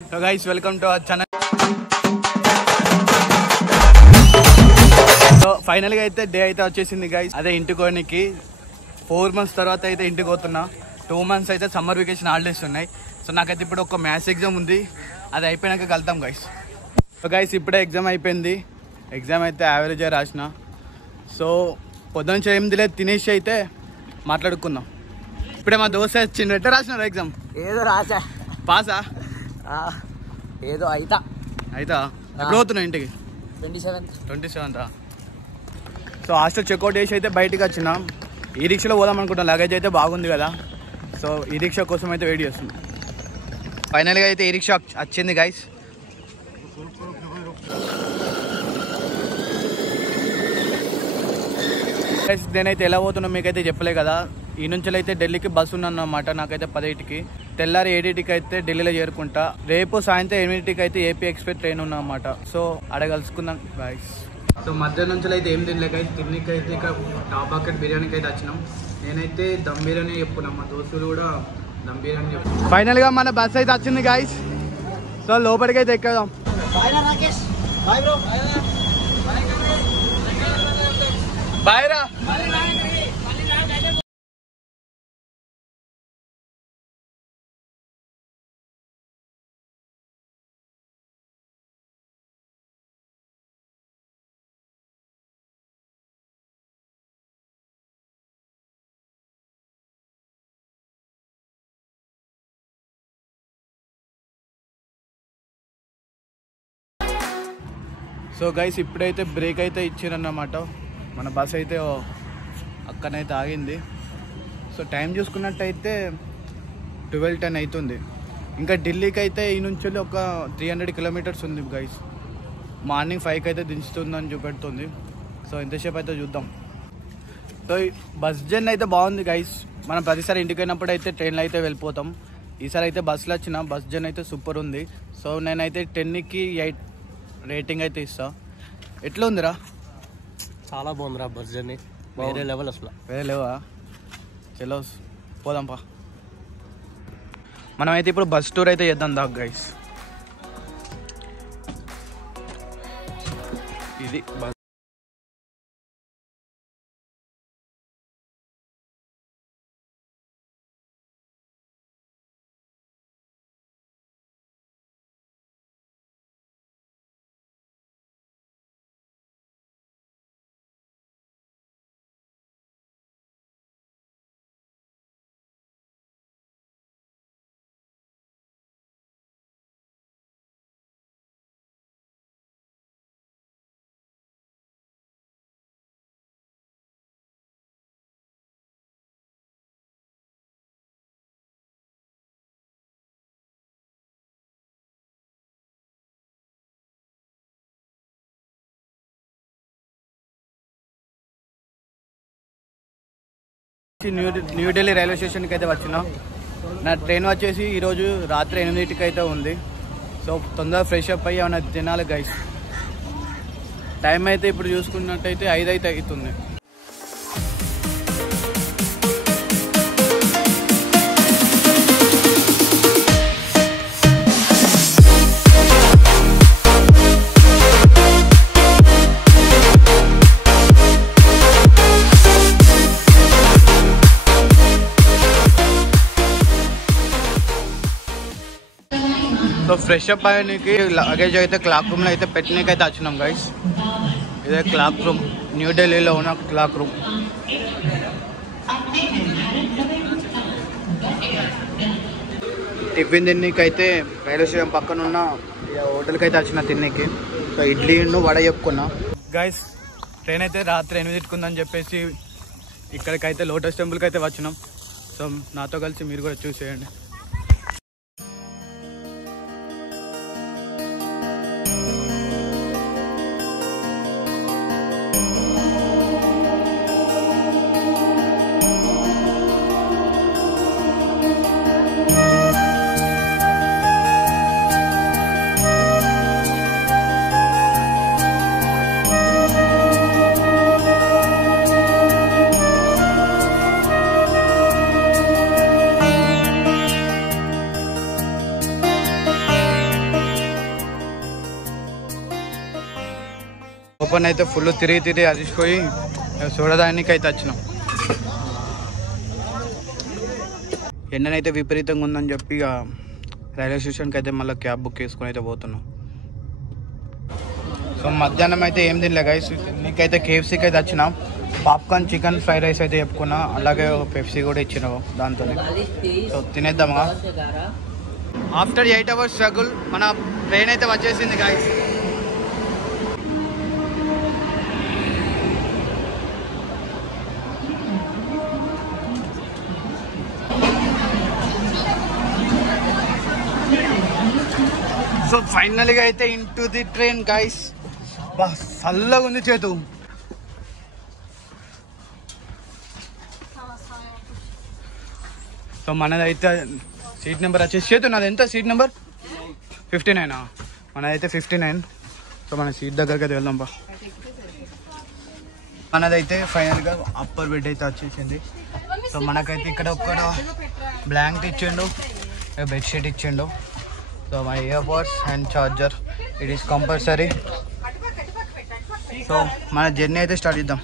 So guys, welcome to our channel. So finally అయితే day అయితే వచ్చేసింది guys. అదే ఇంటికి పోనీకి 4 months తర్వాత అయితే ఇంటికి పోతున్నా. 2 months అయితే సమ్మర్ వెకేషన్ హాలిడేస్ ఉన్నాయి. సో నాకైతే ఇప్పుడు ఒక మ్యాథ్స్ ఎగ్జామ్ ఉంది. అది అయిపోయినాక కలుద్దాం guys. సో guys ఇప్పుడే ఎగ్జామ్ అయిపోయింది. ఎగ్జామ్ అయితే యావరేజ్ రాసిన. సో పొద్దున నుంచి ఏమిది లేదు, తినేసి అయితే మాట్లాడుకుందాం. ఇప్పుడే మా దోస్త్ వచ్చిండు. ఎట్లా రాసినారు ఎగ్జామ్? ఏదో రాసా. పాసా? ఏదో అయితా. ఎప్పుడు పోతున్నావు ఇంటికి? 27th. సో హాస్టల్ చెక్అవుట్ చేసి అయితే బయటికి వచ్చినాం. ఈ రిక్షాలో పోదాం అనుకుంటాం. లగేజ్ అయితే బాగుంది కదా, సో ఈ రిక్షా కోసం అయితే వెయిట్ చేస్తున్నాం. ఫైనల్గా అయితే ఈ రిక్షా వచ్చింది గైస్. నేనైతే ఎలా పోతున్నా మీకైతే చెప్పలే కదా. ఈ నుంచి అయితే ఢిల్లీకి బస్సు ఉందన్నమాట. నాకైతే 10కి, తెల్లారి 8కి అయితే ఢిల్లీలో చేరుకుంటా. రేపు సాయంత్రం 8కి అయితే ఏపీ ఎక్స్ప్రెస్ ట్రైన్ ఉన్నమాట. సో అక్కడ కలుసుకుందాం గైస్. సో మధ్యాహ్నం నుంచి అయితే ఏం తినలేక తిన్నికి అయితే ఇక టాప్ బకెట్ బిర్యానీకి అయితే వచ్చినాం. నేనైతే దమ్ బిర్యానీ చెప్పుకున్నాం, మా దోస్తులు కూడా దమ్ బిర్యానీ చెప్పు. ఫైనల్గా మన బస్ అయితే వచ్చింది గైస్. సో లోపలికి అయితే ఎక్కదాం. బాయ్ రా. సో గైస్ ఇప్పుడైతే బ్రేక్ అయితే ఇచ్చారన్నమాట. మన బస్ అయితే అక్కడైతే ఆగింది. సో టైం చూసుకున్నట్టయితే 12:10 అవుతుంది. ఇంకా ఢిల్లీకి అయితే ఈ నుంచి ఒక 300 కిలోమీటర్స్ ఉంది గైస్. మార్నింగ్ 5కి అయితే దించుతుందని చూపెడుతుంది. సో ఎంతసేపు అయితే చూద్దాం. సో బస్ జర్నీ అయితే బాగుంది గైస్. మనం ప్రతిసారి ఇంటికి పోయినప్పుడు అయితే ట్రైన్లో అయితే వెళ్ళిపోతాం. ఈసారి అయితే బస్సులో వచ్చిన బస్ జర్నీ అయితే సూపర్ ఉంది. సో నేనైతే 10కి 8 రేటింగ్ అయితే ఇస్తా. ఎట్లా ఉందిరా? చాలా బాగుందిరా బస్ జర్నీ, వేరే లెవెల్. అసలు వేరే లేవా? చలో పోదాంపా. మనమైతే ఇప్పుడు బస్ టూర్ అయితే చేద్దాం దాకా గైస్. ఇది బస్. న్యూఢిల్లీ రైల్వే స్టేషన్కి అయితే వచ్చినాం. నా ట్రైన్ వచ్చేసి ఈరోజు రాత్రి 8కి అయితే ఉంది. సో తొందరగా ఫ్రెష్ అప్ అయ్యి ఏమైనా తినాలి గైస్. టైం అయితే ఇప్పుడు చూసుకున్నట్టయితే 5 అయితే అవుతుంది. సో ఫ్రెష్ అప్ అయ్యానికి లగేజ్ అయితే క్లాక్ రూమ్లో అయితే పెట్టనీకి అయితే వచ్చినాం గైస్. ఇదే క్లాక్ రూమ్, న్యూఢిల్లీలో ఉన్న క్లాక్ రూమ్. టిఫిన్ తిన్నీకి అయితే రైల్వే స్టేషన్ పక్కన ఉన్న హోటల్కి అయితే వచ్చిన తిన్నీకి. సో ఇడ్లీను వడ చెప్పుకున్నా గైస్. ట్రైన్ అయితే రాత్రి 8కి ఉందని చెప్పేసి ఇక్కడికైతే లోటస్ టెంపుల్కి అయితే వచ్చినాం. సో నాతో కలిసి మీరు కూడా చూసేయండి. ఓపెన్ అయితే ఫుల్ తిరిగి అరిసిపోయి చూడడానికి అయితే వచ్చినాం. ఎండనైతే విపరీతంగా ఉందని చెప్పి ఇక రైల్వే స్టేషన్కి అయితే మళ్ళీ క్యాబ్ బుక్ చేసుకుని అయితే పోతున్నాం. సో మధ్యాహ్నం అయితే ఏం తినలే గైస్. నీకైతే కేఎఫ్సీకి అయితే వచ్చినాం. పాప్కార్న్ చికెన్ ఫ్రైడ్ రైస్ అయితే చెప్పుకున్నా, అలాగే పెప్సీ కూడా ఇచ్చినావు దాంతో. సో తినేద్దామా. ఆఫ్టర్ 8 hours స్ట్రగుల్ మన ట్రైన్ అయితే వచ్చేసింది గైస్. సో ఫైనల్గా అయితే ఇంటూ ది ట్రైన్ గైస్. బా చల్లగా ఉంది చేతు. సో మనదైతే సీట్ నెంబర్ వచ్చేసి చేతు నాది ఎంత సీట్ నెంబర్ 59. మనదైతే 59. సో మన సీట్ దగ్గరికి అయితే వెళ్దాం బా. మనదైతే ఫైనల్గా అప్పర్ బెడ్ అయితే వచ్చేసింది. సో మనకైతే ఇక్కడ ఒక్కడ బ్లాంకెట్ ఇచ్చిండు, బెడ్షీట్ ఇచ్చిండు. So my earbuds and charger it is compulsory. So మన జర్నీ అయితే స్టార్ట్ చేద్దాం.